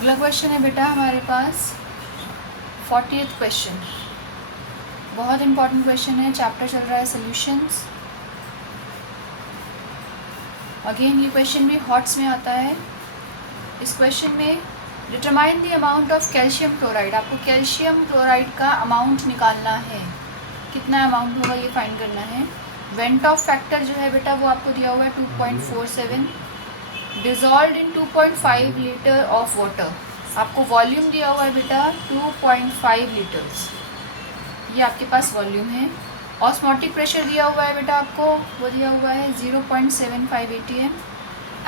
अगला क्वेश्चन है बेटा हमारे पास 40th क्वेश्चन। बहुत इंपॉर्टेंट क्वेश्चन है, चैप्टर चल रहा है सॉल्यूशंस। अगेन ये क्वेश्चन भी हॉट्स में आता है। इस क्वेश्चन में determine the amount of calcium chloride, आपको कैल्शियम क्लोराइड का अमाउंट निकालना है, कितना अमाउंट होगा ये फाइंड करना है। वेंट ऑफ फैक्टर जो है बेटा वो आपको दिया हुआ है 2.47, dissolve in 2.5 litre of water, आपको वॉल्यूम दिया हुआ है बेटा 2.5 लीटर्स, ये आपके पास वॉल्यूम है। ऑस्मोटिक प्रेशर दिया हुआ है बेटा आपको, वो दिया हुआ है 0.75 atm,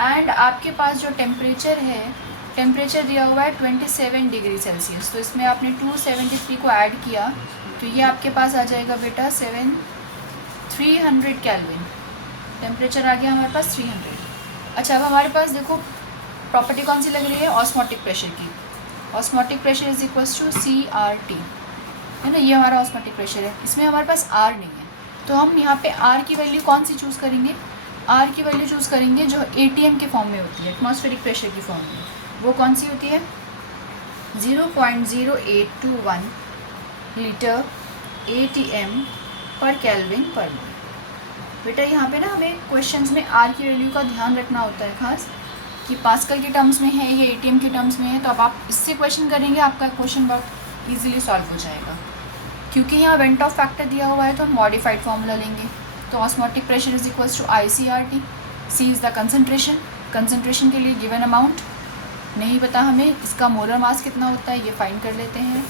एंड आपके पास जो टेम्परेचर है, टेम्परेचर दिया हुआ है 27 डिग्री सेल्सियस। तो इसमें आपने 273 को ऐड किया तो ये आपके पास आ जाएगा बेटा 300 केल्विन। टेम्परेचर आ गया हमारे पास 300। अच्छा, अब हमारे पास देखो प्रॉपर्टी कौन सी लग रही है, ऑस्मोटिक प्रेशर की। Osmotic pressure is equals to CRT, है ना, ये हमारा ऑस्मोटिक प्रेशर है। इसमें हमारे पास R नहीं है, तो हम यहाँ पे R की वैल्यू कौन सी चूज़ करेंगे, R की वैल्यू चूज़ करेंगे जो ATM के फॉर्म में होती है, एटमॉस्फेरिक प्रेशर की फॉर्म में। वो कौन सी होती है, 0.0821 लीटर ATM पर केल्विन पर मोल। बेटा यहाँ पे ना हमें क्वेश्चंस में R की वैल्यू का ध्यान रखना होता है खास, कि पास्कल के टर्म्स में है, ये ATM के टर्म्स में है। तो अब आप इससे क्वेश्चन करेंगे, आपका क्वेश्चन बहुत ईजिली सॉल्व हो जाएगा। क्योंकि यहाँ वेंट ऑफ फैक्टर दिया हुआ है तो हम मॉडिफाइड फार्मूला लेंगे। तो osmotic pressure is equals to ICRT, C is the concentration, concentration के लिए गिवन अमाउंट नहीं पता हमें, इसका मोलर मास कितना होता है ये फाइंड कर लेते हैं।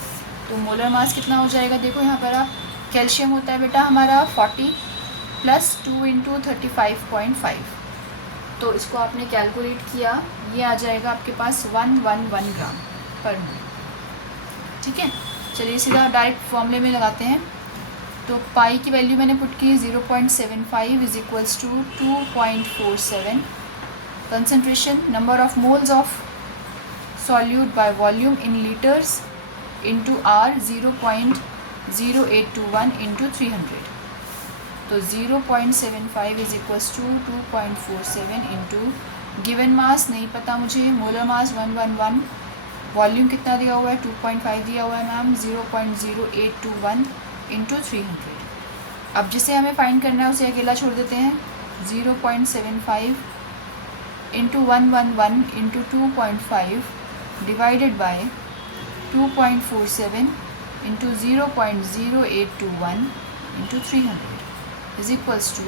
तो मोलर मास कितना हो जाएगा, देखो यहाँ पर आप, कैल्शियम होता है बेटा हमारा 40 + 2 × 35.5, तो इसको आपने कैलकुलेट किया, ये आ जाएगा आपके पास 111 ग्राम पर मोल। ठीक है, चलिए सीधा डायरेक्ट फॉर्मूले में लगाते हैं। तो पाई की वैल्यू मैंने पुट की 0.75 is equals to 2.47, concentration number of moles of solute by volume in litres into R 0.0821 into 300, तो 0.75 is equals to 2.47 into given mass नहीं पता मुझे, मोलर मास 111, वॉल्यूम कितना दिया हुआ है 2.5 दिया हुआ है मैम, 0.0821 इंटू 300। अब जिसे हमें फाइंड करना है उसे अकेला छोड़ देते हैं, 0.75 into 111 into 2.5 divided by 2.47 into 0.0821 into 300 is equals to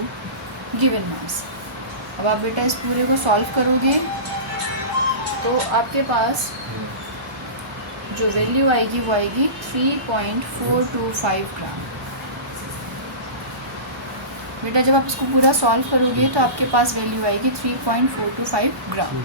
given mass. अब आप बेटा इस पूरे को सॉल्व करोगे तो आपके पास जो वैल्यू आएगी वो आएगी 3.425 ग्राम। बेटा जब आप इसको पूरा सॉल्व करोगे तो आपके पास वैल्यू आएगी 3.425 ग्राम।